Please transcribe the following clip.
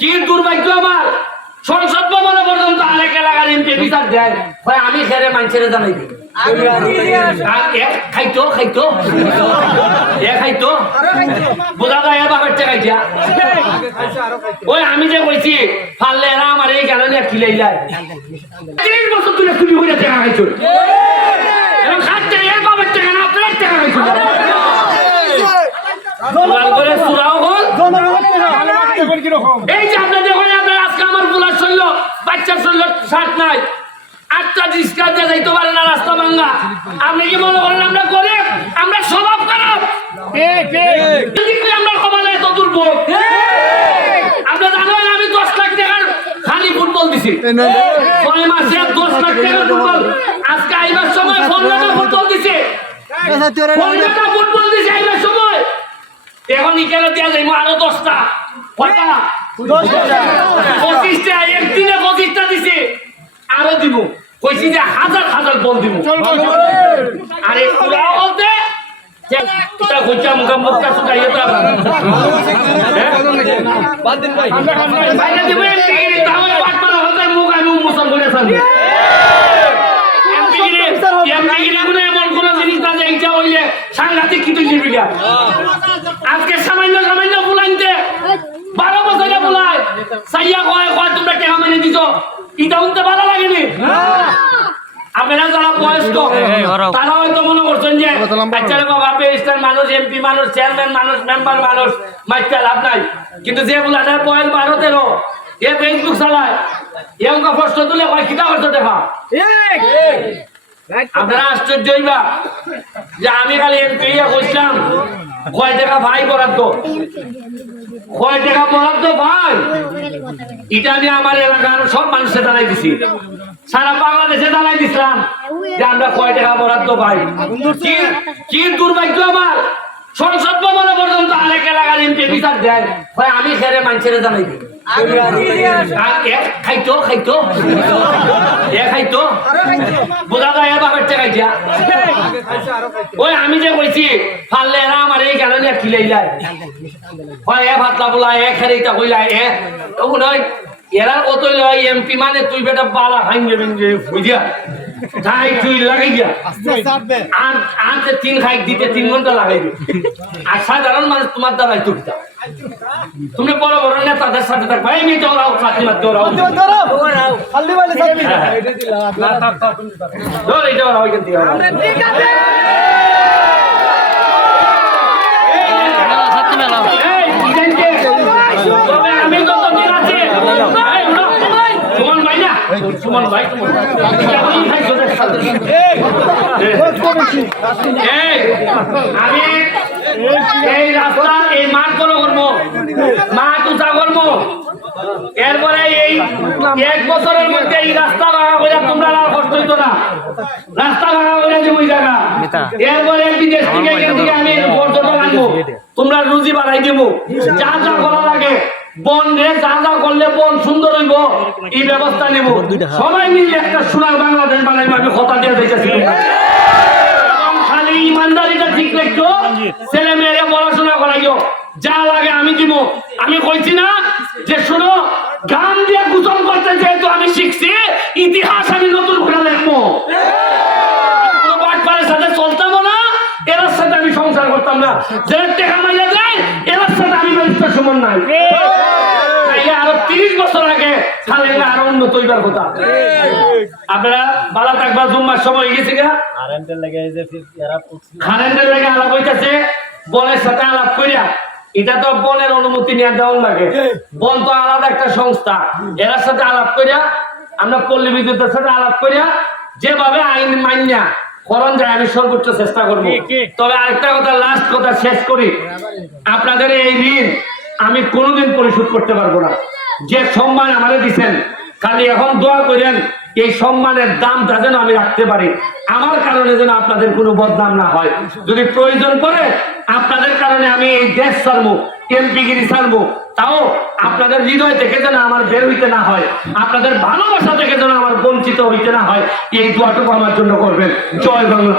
কি- দুর্ভাগ্য আমার? সংসদ ভবনে পর্যন্ত আলেক এলাকার এমপি বিচার দেয়। ভাই আমি মানুষের জানাই দিই খাইতো খাইতো। এ খাইতো। বোঝা যায় এ বাবার টাকা ওই আমি যে কইছি ফাললে এরা আমার এই কারণে খিলাই যায় তিরিশ বছর তুলে চুরি করে টাকা খাইছো। এবং খাচ্ছে এর বাবার টাকা না আপনার টাকা খাইছো। হল এই যে আপনার দেখুন আপনার আজকে আমার বুলার শৈল বাচ্চার শৈল শার্ট নাই। আটটা দিয়ে যাইতে পারে না রাস্তা ভাঙ্গা আপনি কি মনে করেন আমরা গরিব? আমরা স্বভাব খারাপ? আমরা কমালে এত দুর্ভোগ? জানেন আমি দশ লাখ টাকার খালি ফুটবল দিছি। ছয় মাসে দশ লাখ টাকার ফুটবল। আজকে আইবার সময় পনেরোটা ফুটবল দিছে। পনেরোটা ফুটবল দিছে এখন ইকেলে দিয়া যাইব আরও দশটা। কয়টা? পঁচিশটা একদিনে পঁচিশটা দিছে। আরও দিব। কইছি যে হাজার হাজার বল দিব। আরে পুরা বলতে যে এটা কইছা মুখা মুখটা শুকাইয়ে তো বাইরে দিব এমপি গিরি তাহলে বাট পারা হতে মুখ আমি উন্মোচন করে থাকি এমপি গিরি এমপি গিরি গুলো এমন কোন জিনিস না যে এইটা হইলে সাংঘাতিক কিছু জীবিকা আজকে সামান্য সামান্য বুলাইতে বারো বছরে বুলায় সাইয়া কয় কয় তোমরা টেকা মেনে দিছো ইটা উনতে ভালো লাগেনি? আপনারা যারা বয়স্ক তারা হয়তো মনে করছেন যে আচ্ছা বাবা পেরিস্টার মানুষ এমপি মানুষ চেয়ারম্যান মানুষ মেম্বার মানুষ মাইকা লাভ নাই। কিন্তু যে বুলাটা বয়স বারো তেরো এ ফেসবুক চালায় এমকা প্রশ্ন তুলে কয় কিতা করছ দেখা? আপনারা আশ্চর্য হইবা যে আমি খালি এমপি কইছিলাম কয় টাকা ভাই বরাদ্দ? কয় টাকা বরাদ্দ ভাই? এটা আমি আমার এলাকার সব মানুষে দাঁড়াই দিছি। সারা বাংলাদেশে দাঁড়াই দিছিলাম যে আমরা কয় টাকা বরাদ্দ পাই। কি দুর্ভাগ্য আমার। সংসদ ভবনে পর্যন্ত আরেক এলাকার এমপি বিচার দেয়। ভাই আমি সেরে মানুষের জানাই দিই। খাইতো খাইতো। খাইতো বোঝা যায় ওই আমি যে ফাললে এরা আমার এই খিলাই যায় হয়, এ এ কইলা এ ও নয় এরা কতই লয় এমপি মানে তুই বেটা বালা খাই যাবেন যে বুঝিয়া যাই, তুই লাগাই দিয়া। আর আর তিন খাই দিতে তিন ঘণ্টা লাগাই আর সাধারণ মানুষ তোমার দ্বারাই তুলতা তুমি বড় বড় নেতাদের সাথে থাকবে মেয়ে ওরাও চাকরি মারতে ওরাও ধর এইটা ওরাও এখান থেকে ইদেনকে, তবে আমি যতদিন আছি। সুমন ভাই না? সাথে। আমি এই রাস্তা এই মাঠ করো করব। উঁচা করব এরপরে এই এক বছরের মধ্যে এই রাস্তা ভাঙা করে তোমরা আর কষ্ট হইতো না। রাস্তা ভাঙা করে দেবো ওই জায়গা এরপরে বিদেশ থেকে এখান থেকে আমি পর্যটন আনব। তোমরা রুজি বাড়াই দেবো। যা যা করা লাগে বন রে যা যা করলে বন সুন্দর হইব এই ব্যবস্থা নেব। সবাই মিলে একটা সোনার বাংলাদেশ বানাইবো আমি কথা দিয়ে দিতেছি খালি ইমানদারিটা ঠিক রাখতো ছেলে মেয়েরে করাইও যা লাগে আমি দিব। আমি কইছি না যে শোনো গান দিয়ে গুজল করতে যেহেতু আমি শিখছি ইতিহাস আমি নতুন করে লিখব বাটপারের সাথে চলতাম না এর সাথে আমি সংসার করতাম না। যে টেকা মাইয়া যায় এর সাথে আমি ব্যারিস্টার সমান নাই। আরও তিরিশ বছর আগে তাহলে আরও উন্নত হইবার কথা। আপনারা বালা থাকবার জুম্মার সময় গেছে গা। কারেন্টের লেগে এই যে ফির- এরা পুষছিল। কারেন্টের লেগে আলাপ হইতাছে। বনের সাথে আলাপ করিয়া এটা তো বনের অনুমতি নিয়ে দেওয়ার লাগে। বন তো আলাদা একটা সংস্থা। এর সাথে আলাপ করিয়া আমরা পল্লী বিদ্যুতের সাথে আলাপ করিয়া যেভাবে আইন মান্যা করণ যায় আমি সর্বোচ্চ চেষ্টা করব। তবে আরেকটা কথা লাস্ট কথা শেষ করি। আপনাদের এই ঋণ আমি কোনোদিন পরিশোধ করতে পারব না। যে সম্মান আমাদের দিচ্ছেন খালি এখন দোয়া করেন এই সম্মানের দামটা যেন আমি রাখতে পারি। আমার কারণে যেন আপনাদের কোনো বদনাম না হয়। যদি প্রয়োজন পড়ে আপনাদের কারণে আমি এই দেশ ছাড়বো এমপিগিরি ছাড়বো। তাও আপনাদের হৃদয় থেকে যেন আমার বের হইতে না হয়, আপনাদের ভালোবাসা থেকে যেন আমার বঞ্চিত হইতে না হয়, এই দোয়াটুকু আমার জন্য করবেন। জয় বাংলা।